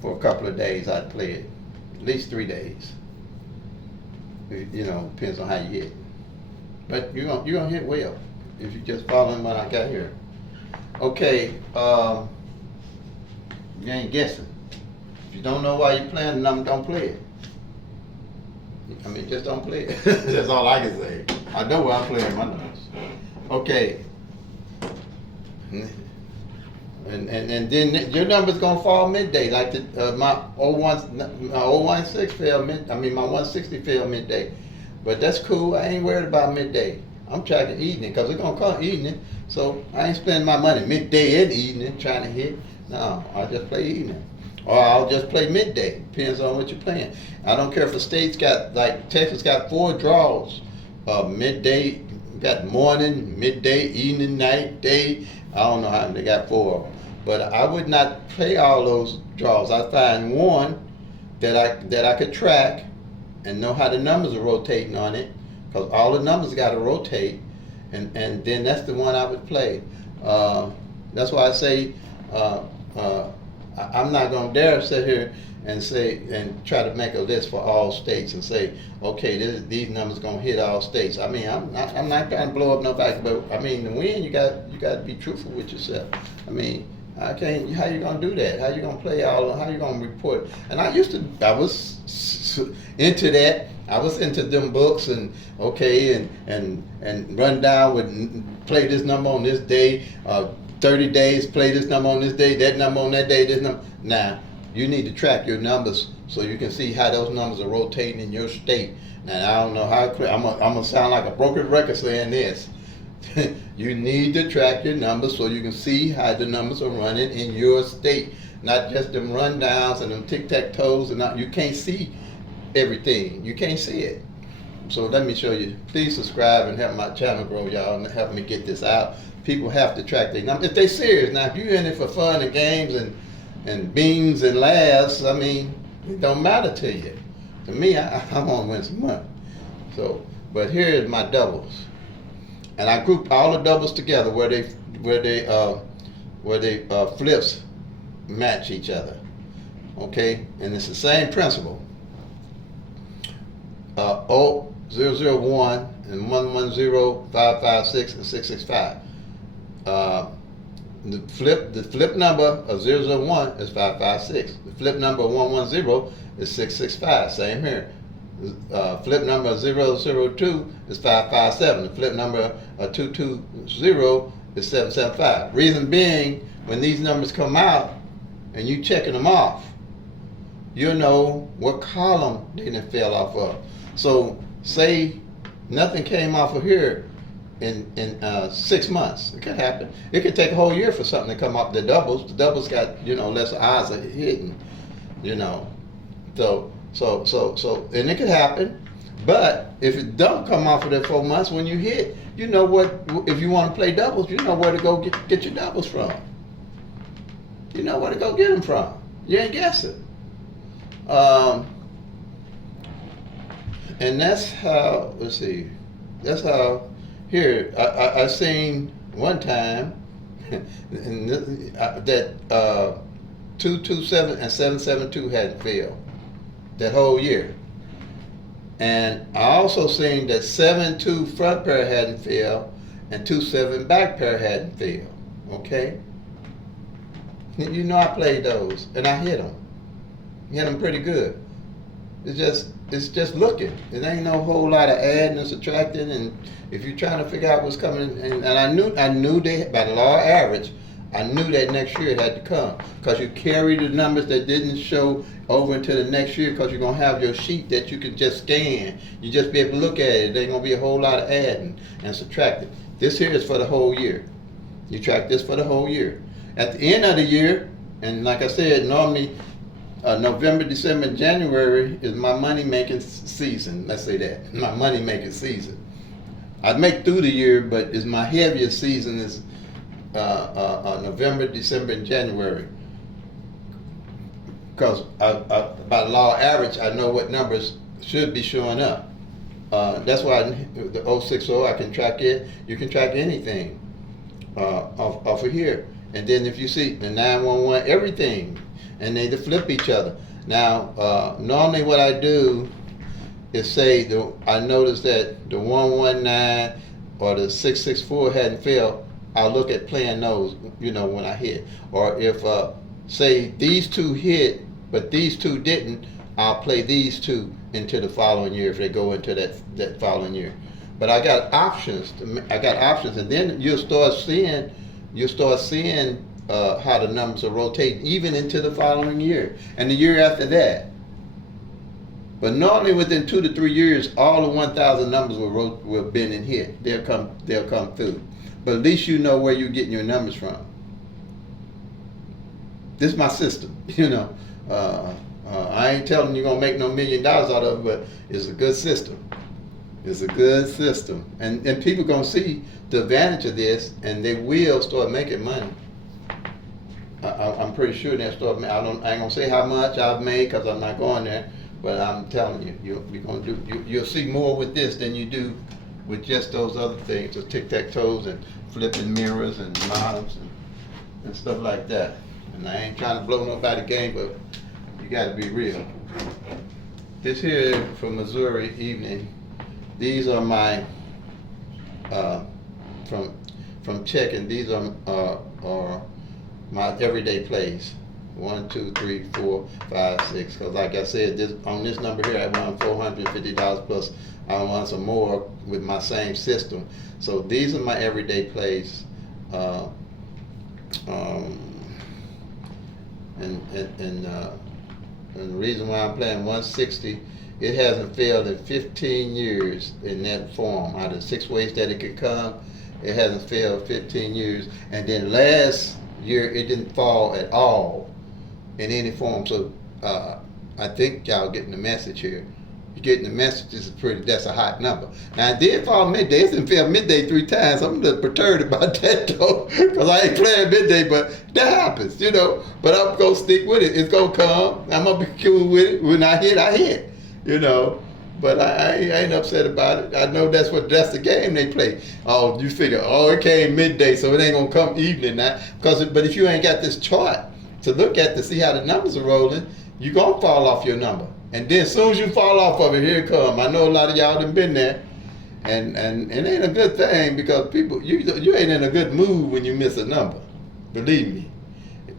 For a couple of days I'd play it. At least 3 days. Depends on how you hit. But you're gonna hit well if you just following what I got here. Okay, you ain't guessing. If you don't know why you're playing the number, don't play it. I mean, just don't play it. That's all I can say. I know why I'm playing my numbers. Okay. And then your number's gonna fall midday, like my 016 fell my 160 fell midday. But that's cool. I ain't worried about midday. I'm tracking evening because it's gonna come evening. So I ain't spending my money midday and evening trying to hit. No, I'll just play evening. Or I'll just play midday. Depends on what you're playing. I don't care if the state's got, like Texas got 4 draws. Midday, got morning, midday, evening, night, day. I don't know how they got 4 of them. But I would not play all those draws. I find one that I could track and know how the numbers are rotating on it, because all the numbers got to rotate, and then that's the one I would play. That's why I say I'm not gonna dare sit here and say and try to make a list for all states and say, okay, these numbers gonna hit all states. I mean, I'm not trying to blow up no facts, but I mean, to win, you got to be truthful with yourself. I mean, I can't. How you gonna do that? How you gonna play all? How you gonna report? And I was into that. I was into them books and okay and run down with play this number on this day. 30 days, play this number on this day, that number on that day, this number. Now, you need to track your numbers so you can see how those numbers are rotating in your state. Now, I don't know how, I'm going to sound like a broken record saying this. You need to track your numbers so you can see how the numbers are running in your state. Not just them rundowns and them tic-tac-toes. And you can't see everything. You can't see it. So let me show you. Please subscribe and help my channel grow, y'all, and help me get this out. People have to track their numbers. If they're serious. Now, if you're in it for fun and games and beans and laughs, I mean, it don't matter to you. To me, I want to win some money. So, but here is my doubles. And I group all the doubles together where they flips match each other. Okay? And it's the same principle. 001 and 110, 556 and 665. The flip number of 001 is 556. The flip number of 110 is 665. Same here. Flip number of 002 is 557. The flip number of 220 is 775. Reason being, when these numbers come out and you checking them off, you'll know what column they didn't fell off of. So say nothing came off of here in 6 months. It could happen. It could take a whole year for something to come off the doubles. The doubles got, less odds of hitting, So and it could happen. But if it don't come off of that 4 months, when you hit, you know what, if you want to play doubles, you know where to go get your doubles from. You know where to go get them from. You ain't guessing. And that's how, let's see, that's how, here, I seen one time that 227 and 772 hadn't failed that whole year. And I also seen that 7-2 front pair hadn't failed and 2-7 back pair hadn't failed. Okay? I played those and I hit them. Hit them pretty good. It's just looking. It ain't no whole lot of adding and subtracting. And if you're trying to figure out what's coming, and I knew they, by the law of average, I knew that next year it had to come, because you carry the numbers that didn't show over into the next year, because you're gonna have your sheet that you can just scan. You just be able to look at it. There ain't gonna be a whole lot of adding and subtracting. This here is for the whole year. You track this for the whole year. At the end of the year, and like I said, normally November, December, and January is my money-making season. Let's say that, my money-making season. I make through the year, but it's my heaviest season is November, December, and January. Because by law of average, I know what numbers should be showing up. That's why the 060, I can track it. You can track anything off of here. And then if you see the 911, everything, and they flip each other. Now, normally what I do is say, I notice that the 119 or the 664 hadn't failed, I'll look at playing those, when I hit. Or if, say, these two hit, but these two didn't, I'll play these two into the following year if they go into that following year. But I got options. And then you'll start seeing how the numbers are rotating even into the following year and the year after that. But normally within 2 to 3 years, all the 1,000 numbers will been and hit. They'll come through. But at least you know where you're getting your numbers from. This is my system, I ain't telling you you're gonna make no $1 million out of it, but it's a good system. It's a good system, and people gonna see the advantage of this, and they will start making money. I'm pretty sure they'll start. I ain't gonna say how much I've made because I'm not going there, but I'm telling you, you'll see more with this than you do with just those other things, the tic-tac-toes and flipping mirrors and models and stuff like that. And I ain't trying to blow nobody game, but you got to be real. This here from Missouri evening. These are my from checking. These are my everyday plays. 1, 2, 3, 4, 5, 6. Because like I said, on this number here, I won $450 plus. I won some more with my same system. So these are my everyday plays. And the reason why I'm playing 160, it hasn't failed in 15 years in that form. Out of 6 ways that it could come, it hasn't failed 15 years. And then last year, it didn't fall at all in any form. So I think y'all getting the message here. You're getting the message. That's a hot number. Now it did fall midday. It didn't fail midday 3 times. I'm a little perturbed about that though, because I ain't playing midday, but that happens, you know. But I'm gonna stick with it. It's gonna come. I'm gonna be cool with it. When I hit, you know. But I ain't upset about it. I know that's the game they play. Oh, you figure, it came midday, so it ain't gonna come evening now. But if you ain't got this chart to look at to see how the numbers are rolling, you gonna fall off your number. And then as soon as you fall off of it, here it come. I know a lot of y'all done been there, and it ain't a good thing, because people, you ain't in a good mood when you miss a number. Believe me,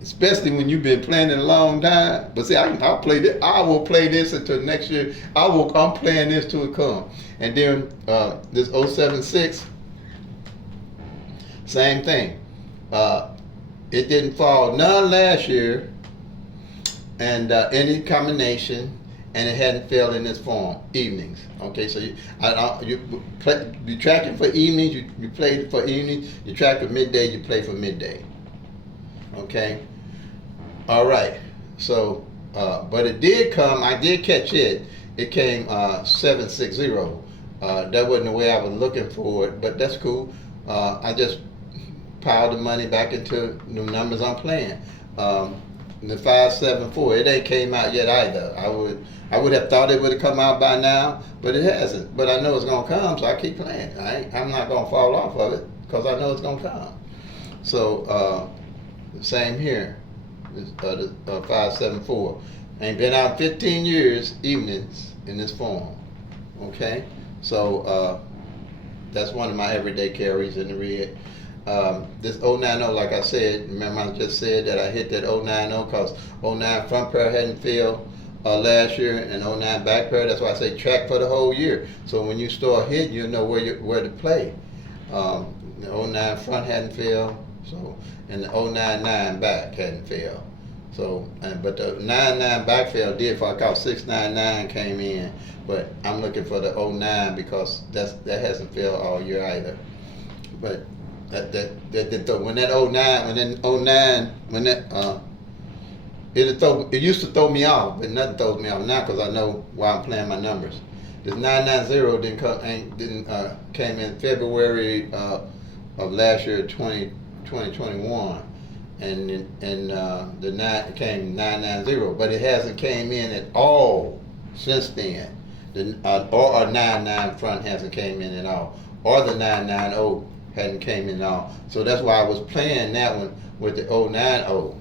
especially when you've been playing it a long time. But see, I'll play this. I will play this until next year. I'm playing this till it comes. And then this 076, same thing. It didn't fall none last year, and any combination. And it hadn't failed in this form, evenings. Okay, so you tracking for evenings, you play for evenings, you track for midday, you play for midday. Okay, all right. So, but it did come. I did catch it. It came 760. That wasn't the way I was looking for it, but that's cool. I just piled the money back into the numbers I'm playing. The 574, it ain't came out yet either. I would have thought it would have come out by now, but it hasn't. But I know it's gonna come, so I keep playing. I'm not gonna fall off of it, because I know it's gonna come. So same here. The 574 ain't been out 15 years evenings in this form. Okay, so that's one of my everyday carries in the red. This 090, like I said, remember I just said that I hit that 090 because 09 front pair hadn't failed last year, and 09 back pair. That's why I say track for the whole year. So when you start hitting, you know where to play. The 09 front hadn't failed, so, and the 099 back hadn't failed. So, but the 99 back failed did. For I caught 699 came in, but I'm looking for the 09 because that hasn't failed all year either. But when that 09 it used to throw me off, but nothing throws me off now because I know why I'm playing my numbers. This 990 came in February of last year, 2021, and the 9 came 990, but it hasn't came in at all since then. Or 99 front hasn't came in at all, or the 990 hadn't came in at all. So that's why I was playing that one with the 090.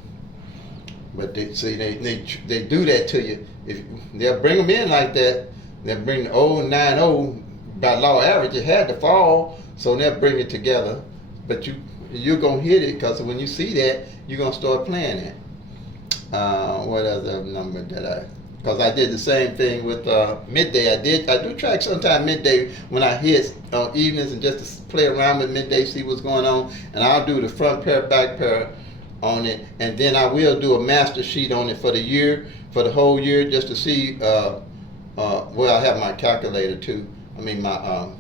But they do that to you. If they'll bring them in like that, they'll bring the 090 by law average. It had to fall, so they'll bring it together. But you're gonna hit it, because when you see that, you're gonna start playing it. What other number did I? Because I did the same thing with midday. I do track sometime midday when I hit on evenings, and just to play around with midday, see what's going on. And I'll do the front pair, back pair on it, and then I will do a master sheet on it for the year, for the whole year, just to see. Well, I have my calculator too. I mean my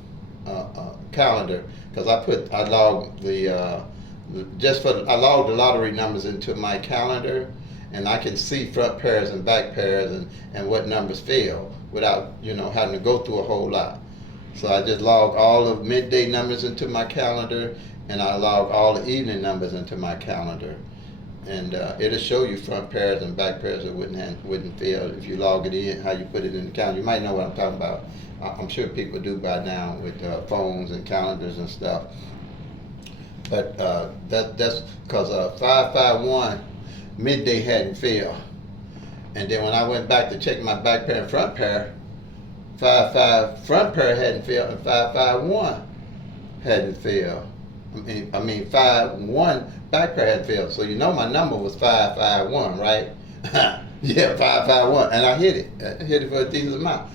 calendar, because I logged I logged the lottery numbers into my calendar, and I can see front pairs and back pairs and what numbers fail without having to go through a whole lot. So I just log all of midday numbers into my calendar, and I log all the evening numbers into my calendar, and it'll show you front pairs and back pairs that wouldn't fail if you log it in, how you put it in the calendar. You might know what I'm talking about. I'm sure people do by now with phones and calendars and stuff. But that's because 551, midday hadn't failed. And then when I went back to check my back pair and front pair, 5-5 front pair hadn't failed, and 5-5-1 hadn't failed. I mean 5-1 back pair hadn't failed. So you know my number was 5-5-1, right? Yeah, 5-5-1, and I hit it. I hit it for a decent amount.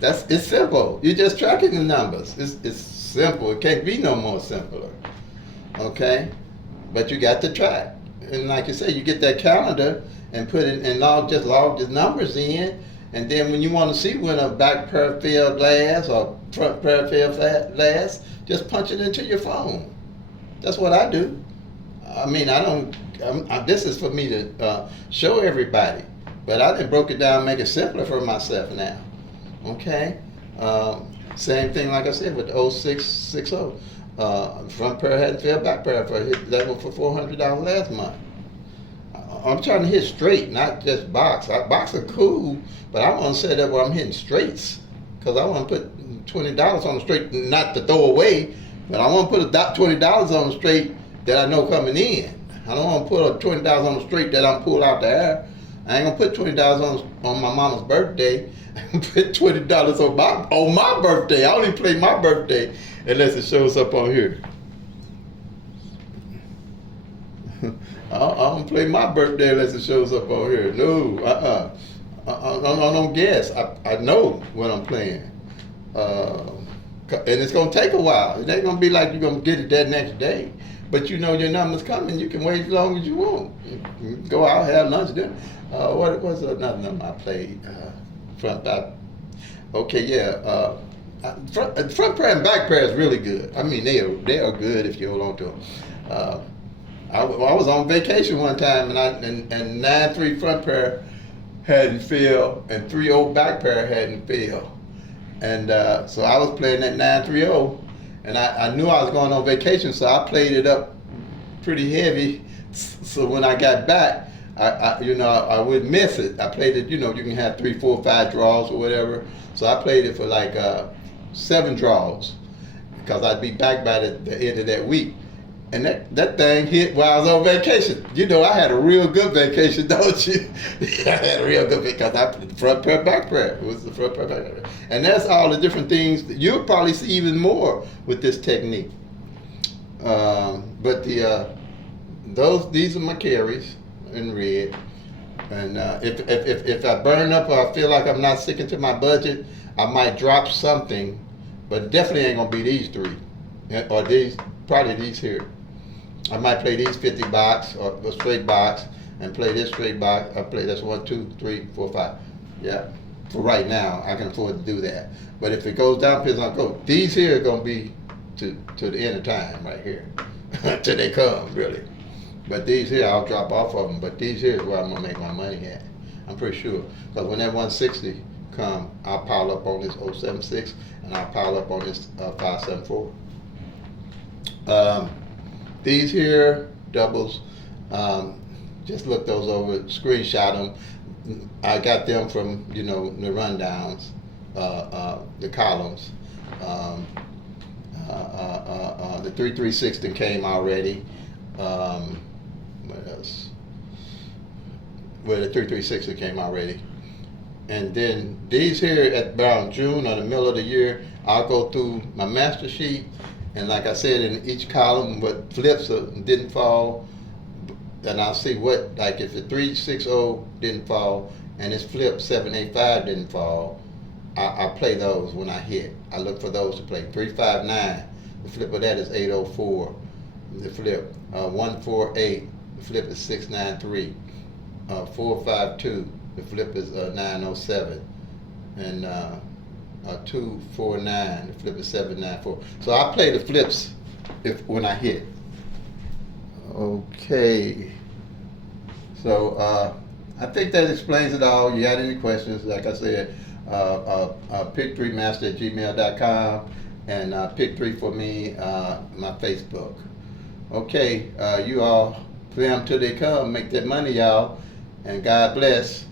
It's simple. You're just tracking the numbers. It's simple. It can't be no more simpler. Okay, but you got to track, and like you say, you get that calendar and put it and log the numbers in, and then when you want to see when a back pair failed last or front pair failed last, just punch it into your phone. That's what I do. I mean, this is for me to show everybody, but I done broke it down, make it simpler for myself now. Okay, same thing like I said with the 0660. Front pair hadn't failed, back pair for hit that one for $400 last month. I'm trying to hit straight, not just box. Box are cool, but I want to set up where I'm hitting straights, because I want to put $20 on the straight, not to throw away, but I want to put $20 on the straight that I know coming in. I don't want to put $20 on the straight that I'm pulled out the air. I ain't gonna put $20 on my mama's birthday. Put $20 on my birthday. I only play my birthday unless it shows up on here. I don't play my birthday unless it shows up on here. No, I don't guess. I know what I'm playing. And it's going to take a while. It ain't going to be like you're going to get it that next day. But you know your number's coming. You can wait as long as you want. You can go out, have lunch, dinner. What was another number I played? Front, back. Okay, yeah. Front pair and back pair is really good. I mean, they are good if you hold on to them. I was on vacation one time, and 9-3 front pair hadn't failed, and 3-0 back pair hadn't failed. And so I was playing that 9-3-0, and I knew I was going on vacation, so I played it up pretty heavy. So when I got back, I wouldn't miss it. I played it, you can have 3, 4, 5 draws or whatever. So I played it for like 7 draws, because I'd be back by the end of that week. And that thing hit while I was on vacation. I had a real good vacation, don't you? I had a real good vacation, because I played front pair, back pair. It was the front pair, back pair. And that's all the different things that you'll probably see even more with this technique. But these are my carries in red. And if I burn up or I feel like I'm not sticking to my budget, I might drop something, but definitely ain't gonna be these 3, or probably these here. I might play these 50 box or a straight box and play this straight box. I play this 1, 2, 3, 4, 5. Yeah, for right now, I can afford to do that. But if it goes down, depends on go. These here are gonna be to the end of time right here, till they come really. But these here, I'll drop off of them. But these here is where I'm gonna make my money at. I'm pretty sure, because when that 160 come, I'll pile up on this 076 and I'll pile up on this 574. These here doubles, just look those over, screenshot them. I got them from the rundowns, the columns. The 3360 came already. What else? Well, the 3360 came already. And then these here at around June or the middle of the year, I'll go through my master sheet, and like I said, in each column, what flips didn't fall, and I'll see what, like if the 360 didn't fall and it's flipped 785 didn't fall, I play those when I hit. I look for those to play. 359, the flip of that is 804. The flip 148, the flip is 693. 452, the flip is 907, and 249, the flip is 794. So I play the flips when I hit. Okay. So I think that explains it all. You got any questions? Like I said, PICK3master@gmail.com, and PICK3 for me, my Facebook. Okay, you all play them till they come. Make that money, y'all. And God bless.